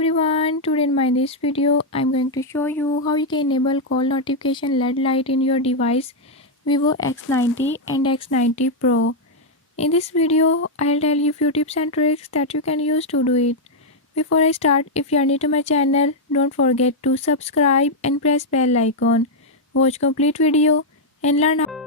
everyone, today in this video I'm going to show you how you can enable call notification LED light in your device Vivo X90 and X90 Pro. In this video I'll tell you few tips and tricks that you can use to do it. Before I start, if you are new to my channel, don't forget to subscribe and press bell icon. Watch complete video and learn how